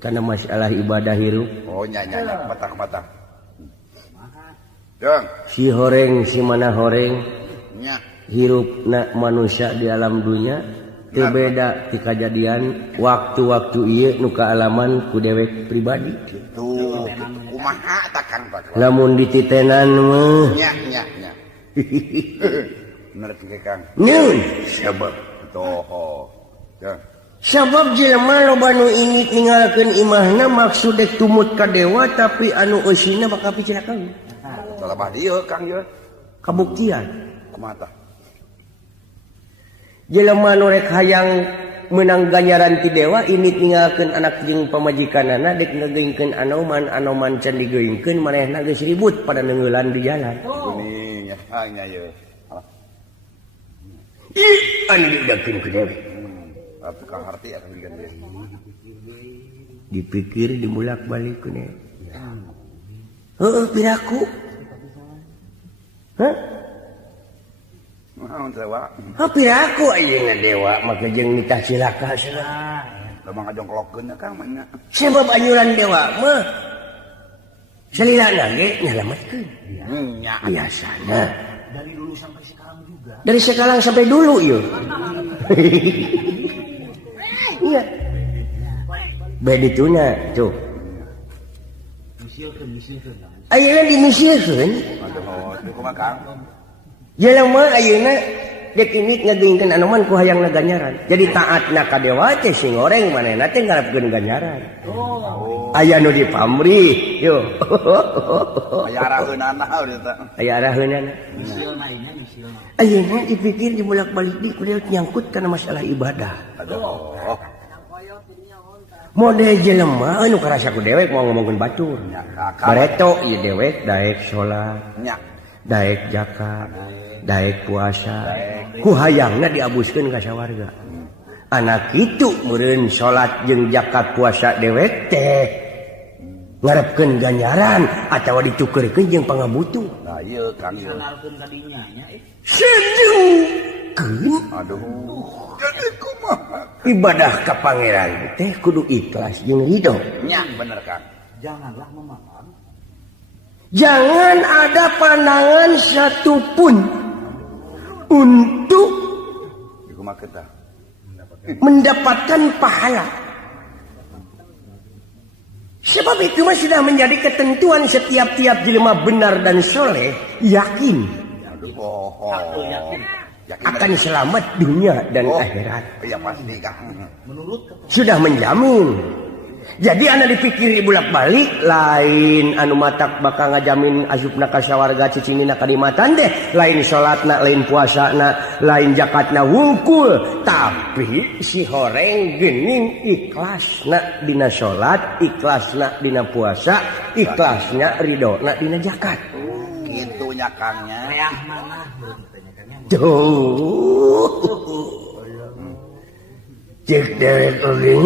kana masalah ibadah hirup. Oh nya. Mata. Dong. Si horeng si mana horeng Nya. hirupna manusia di alam dunia teu beda ti kajadian waktu-waktu ieu nu kaalaman ku dewek pribadi. Tuh, kumaha tak Kang tak. Lamun dititenan mah Nya. Bener piye Kang? nyun Sabab. Toho. Dong. sabab jelema loba nu ingit ninggalkeun imahna maksud dek tumut ka dewa tapi anu eusina bakal picirakan Salah dieu Kang ieu. kabuktian Kumaha tah? jelema nu rek hayang menang ganjaran ti dewa ini ninggalkeun anak jeung pamajikanana dek ngageuingkeun anoman can digeuingkeun manehna geus ribut pada neungeulan di jalan. Kuning nya ieu. Anu diudakeun ku dewe Tapi Kang harti akan digan dia. dipikir dimulak-balik ku dewe. Heeh piraku. Hah? Naon dewa? Piraku ayeuna dewa maka jeung nitah cilaka cenah. Lemang ngajongklokkeun Kang mana? Sebab anyuran dewa mah salilana ge nyalametkeun. Nya. Biasana. Dari sekarang sampai dulu yuk. Iya. Bedituna tuh. ayeuna dimisilkeun Aduh, itu kumaha Kang? jelema ayeuna dek imik ngageuingkeun anoman ku hayang ganjaran jadi taatna ka dewa teh sing goreng manehna teh ngarepkeun ganjaran aya nu di pamrih yo Aya araheunana urang teh. aya araheunana ayeuna dipikir dibulak-balik di kudu nyangkut kana masalah ibadah Aduh. model jelema anu karasa ku dewek mau ngomongkeun batur Nya kakak. bareto ieu dewek daek salat Nya. daek zakat daek puasa ku hayangna diabuskeun ka sawarga anak kitu meureun salat jeung zakat puasa dewek teh ngarepkeun ganjaran atawa ditukeurkeun jeung pangabutuh Nah, ieu Kang ieu. sejukeun Aduh. Jadi kumaha? ibadah ka pangeran teh kudu ikhlas jeung ridho Nya bener Kang. jangan ada pandangan satupun untuk Kumaha kita? mendapatkan pahala. Sebab itu mah sudah menjadi ketentuan setiap-tiap jelema benar dan soleh yakin Aduh, yakin akan selamat dunia dan akhirat. Iya pasti Kang. Sudah menjamin. Jadi anda dipikir bolak-balik lain anu matak bakal ngajamin asupna ka sawarga cicingina kalimatan deh, lain salatna, lain puasana, lain zakatna wungkul, tapi si horeng geuning ikhlasna dina salat, ikhlasna dina puasa, ikhlasna ridona dina zakat. Gitu nya Kangnya. Tuh. Cek dewek oge.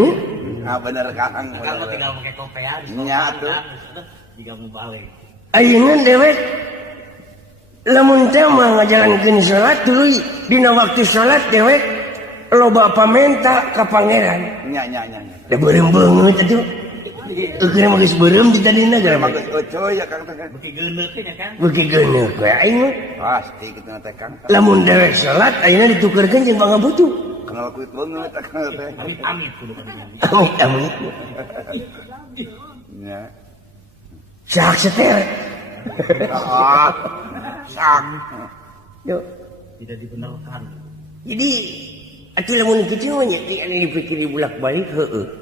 Ah bener Kang. Nya tuh. Ayeuna dewek lamun teh mah ngajalankeun salat tuluy dina waktu salat dewek loba pamenta ka pangeran. Nya. Da beureum beungeut atuh. Eukeun mah geus beureum di tadina gara Bagus coy ya Kang teh. beuki geuneuk we aing mah. Pasti kitu teh Kang. Lamun dewek salat ayeuna ditukerkeun jeung pangabutuh. Kenal kuit banget Kang teh. Amit. Nya. Sak seter. Ah. Sak. Yo. Tidak dibenarkan. Jadi atuh lamun kitu mah nya anu dipikir bolak-balik heueuh.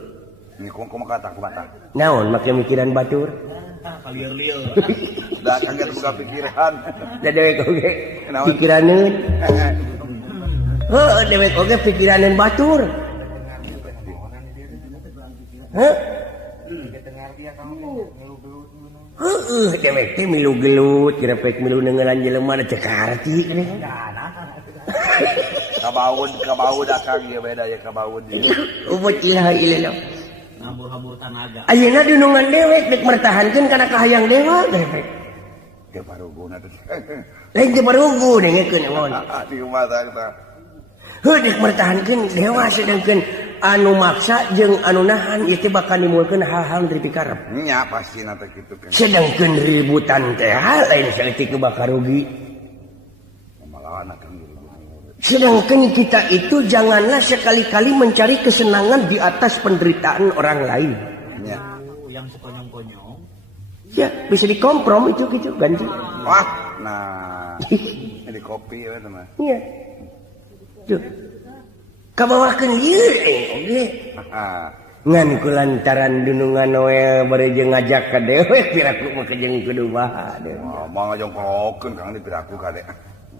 Ini kumaha kata kumaha. Naon make mikiran batur? Liur-liur. Da kaget buka pikiran. Da dewek oge Naon? pikiraneun. Heuh dewek oge pikiraneun batur. Heuh. Heuh dewek teh milu gelut, grepek milu neungelan jelema da teu karti cenah. Kabaud akang ya beda ya kabaud. Ubut ilaha illallah. Hambur-hambur tanaga. Ayeuna dunungan dewek dek mertahankeun kana kahayang dewa dewek. Ke paruguna teh. Lain teu barugu dengekeun naon. Di mata kita. Heuh dek mertahankeun dewa sedengkeun anu maksa jeung anu nahan ieu teh bakal nimulkeun hal-hal dari pikarep. Nya pasti nata kitu kan. Sedengkeun ributan teh lain saeutik nu bakal rugi. Malawan akang. Sedangkan kita itu janganlah sekali-kali mencari kesenangan di atas penderitaan orang lain. Nya. Yang sekonyong-konyong. Ya, bisa dikomprom itu gitu ganti. Wah, nah. Ini kopi ya teman. Iya. Tuh. Kabawakeun ieu oge. Ngan kulantaran dunungan we bari jeung ngajak ka dewek piraku mah jeung kudu baha deh. Mau ngajongkokeun Kang di piraku kade.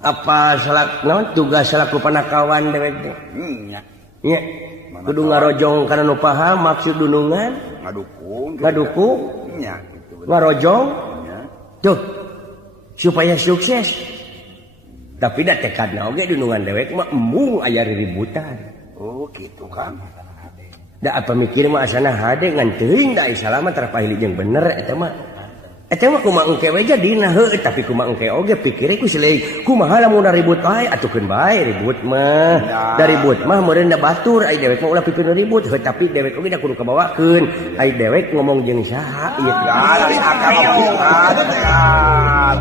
Apa salat naon tugas salaku panakawan dewek teh? Nya. Nya. Kudu ngarojong kana nu paham maksud dunungan, Ngadukung. ngadukung, Nya gitu. ngarojong. Nya. Tuh, supaya sukses. Tapi da tekadna oge dunungan dewek mah embung aya ributan. Oh, gitu kan. Da apa mikir mah asana hade ngan teuing da salama terpahili jeung bener eta mah. Eta mah kumaha engke we jadina heuh tapi kumaha engke oge pikir ku sileuy kumaha lamun ribut bae atukeun bae ribut mah. Da ribut mah meureun da batur ai dewek mah ulah pipin ribut heuh tapi dewek oge da kudu kabawakeun. Ai dewek ngomong jeung saha ieu teh. Dari akang bukan tekan.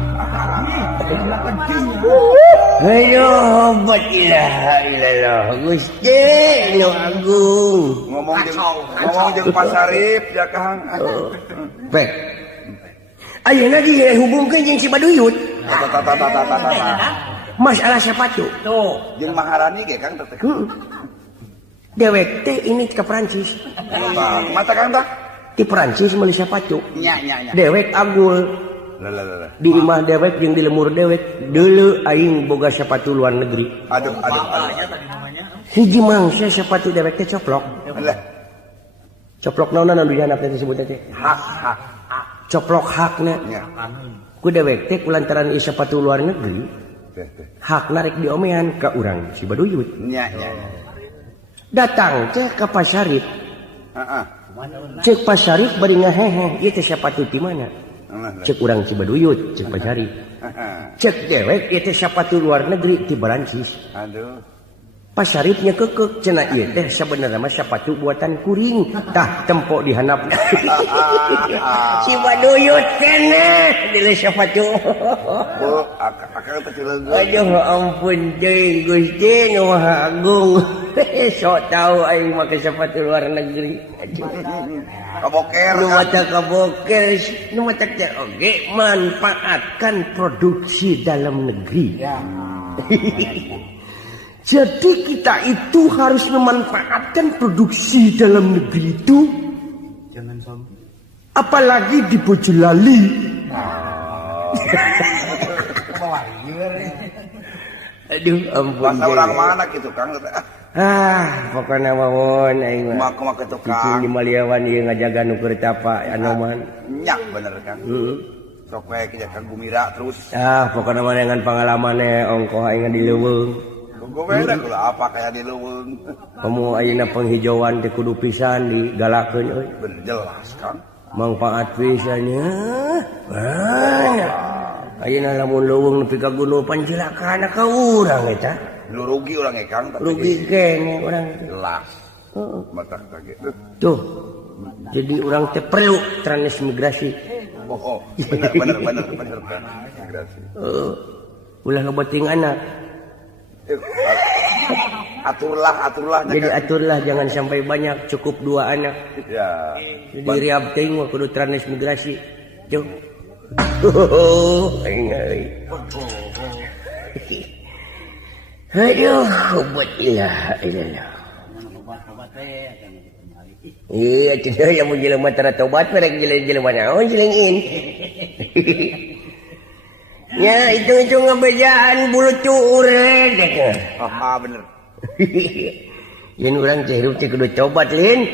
Ayo obat ilaha illallah Gusti nu agung. Ngomong jeung Pak Sarip ya Kang. Pek ayeuna dia hubungkeun jeung si Baduyut masalah sepatu Tuh. Jeung Maharani ge Kang teh. dewek teh ini ke Perancis Mata Kang tah? di Perancis meuli sepatu Nya. dewek agul Lah. di imah dewek jeung di lemur dewek deuleu aing boga sepatu luar negeri Aduh. Tadi namanya. hiji mangsa sepatu dewek teh coplok Lah. coplok naonna anu dihanap teh disebutna teh Hak. coplok hakna Nya. ku dewek teh kulantaran ieu sepatu luar negeri Teh. hakna rek diomean ka urang si Baduyut Nya. datang teh ka Pasarip Heeh. cek Pasarip bari ngahehe ieu teh sepatu di mana Lah. cek urang si Baduyut cek Pasarip cek dewek ieu teh sepatu luar negeri ti Perancis Aduh. Pasaripnya kekek cenah ieu teh sabenerna mah sepatu buatan kuring tah tempo dihanap si Baduyut keneh deuleu sepatu Oh, akang teh cileunggeun. aduh ampun deui Gusti nu Maha Agung sok tau aing make sepatu luar negeri aduh Kaboker. nu mata kaboker nu mata teh oge manfaatkan produksi dalam negeri jadi kita itu harus memanfaatkan produksi dalam negeri itu Jangan sombong. apalagi di Bojonali aduh ampun Bahasa orang mana gitu Kang? pokoknya mawon aing mah Kumaha kitu cicing Kang? di Maliawan ieu ngajaga nu keur tapa anoman Nyak bener Kang. Sok we kieu Kang Gumira terus. pokoknya mah dengan pengalamannya ongkoh aing di leuweung Gue beda kalau apa kayak di leuweung. kamu ayeuna penghijauan teh kudu pisan digalakeun euy Bener jelas Kang. manfaat pisannya banyak ayeuna lamun leuweung nepi ka gunung panjilakana ka urang eta Lu rugi orang Kang. tapi rugi kene urang Jelas. Mata gitu. tuh jadi urang teh perlu transmigrasi Oh, bener Kang. Migrasi. ulah ngebeting anak Aturlah jadi aturlah jangan sampai banyak cukup 2 anak ya. jadi riab teuing mah kudu transmigrasi tuh aing euy aduh obat ilah Obat teh akan kembali. iya cenah yang mau jelema tara tobat merek jelema naon jelengin ya itu ngebejaan bulu cuur gitu Bener. yen urang teh hirup teh kudu tobat lin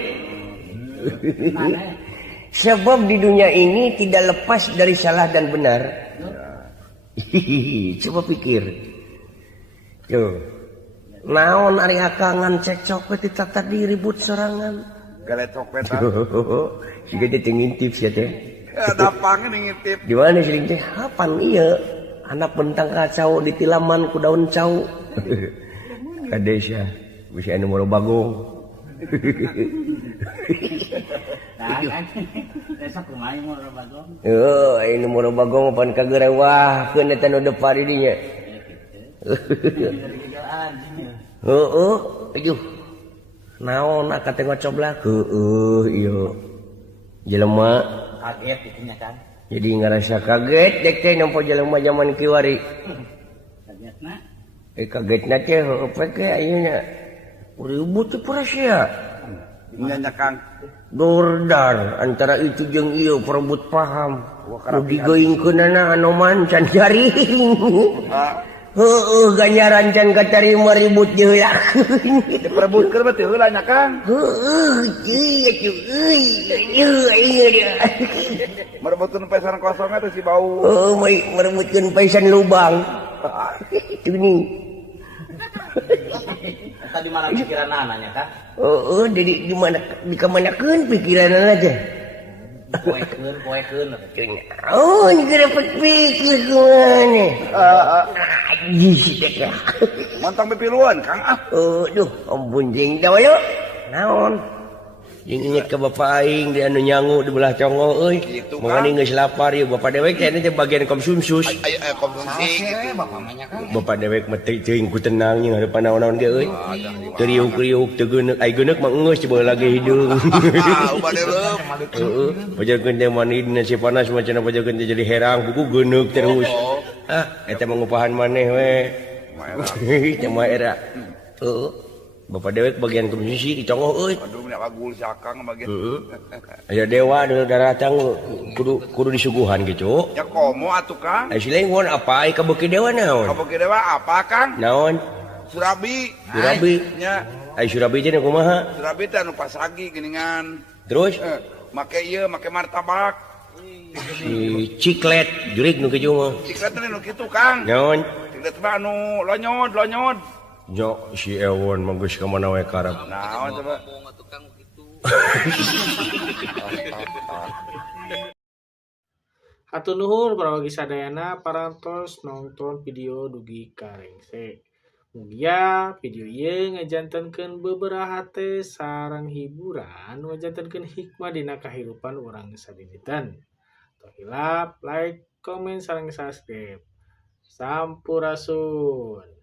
sebab di dunia ini tidak lepas dari salah dan benar coba pikir tuh naon ari akangan cekcok teh tata diribut sorangan Galetok peta. siga teh ngintip sia teh Ada pangen ngintip. di mana sih teh hapan iya anak bentang kacau ditilaman ku daun cau kades ya bisa anu moro bagong Nah kan. Besok kumaha mau bagong. ini moro bagong pan kagerewahkeun eta nu depar di dinya Kerjaan. aduh naon akate ngocoblah iya jelema Kaget itunya kan. jadi ngerasa kaget dek teh nampo jelema zaman kiwari Kagetna. kagetna teh pake ayeuna ribut teh parasia Nya Kang. dordar antara itu jeung ieu perebut paham nu digoingkeunana anoman can jaring ganjaran can katarima ribut jeulakeun Diperebutkeun berarti heula nya Kang. iya cuy iya dia Merebutkeun pesan kosong eta si bau. merebutkeun pesan lubang itu nih Tadi mana pikiran ananya kan? jadi gimana dikemanakeun pikiranna teh Poekeun. oh ini dapat pikir kemana aji sih teh Montong pipiluan Kang. aduh ampun jeung dah wayo naon inget ke bapak aing di anu nyangu di belah congo euy. Gitu, Mangani Kang. geus lapar ieu bapak dewek teh teh bagian konsumsus. Ayo konsumsi gitu. bapak banyak kan. Bapak dewek mah teh teuing ku tenang nya hareupan naon-naon ge euy. Kriuk-kriuk teu geuneuk ai geuneuk mah geus coba lagi hideung. Ubah delem. Heeh, pajakeun teh mandi dina si panas macana pajakeun teh jadi herang buku geuneuk terus. Eta mah ngupahan maneh we. Teh mah era. Heeh. Bapak dewek bagian konsumsi di congo euy. Aduh nya bagul sakang bagian. Aya dewa nu datang kudu disuguhan gitu. Ya komo atuh Kang. Ai silengon apa ai kabeuki dewa naon? Kamu kira apa Kang? Naon? Surabi. Surabi. Nya Ai surabi teh kumaha? Surabi teh anu pasagi geuningan. Terus Make ieu make martabak. si ciklet jurig nu kitu mah. Ciklet teh nu kitu Kang. Naon? Ciklet mah anu lonyod. Nya si Ewon mah geus ka mana we karep. Naon coba? Hatur nuhun para sadayana parantos nonton video dugi karengse. Mugia video ieu ngajantenkeun beberapa teh sareng hiburan ngajantenkeun hikmah dina kahirupan urang sadinitan. Hilap, like, komen, sareng subscribe. Sampurasun.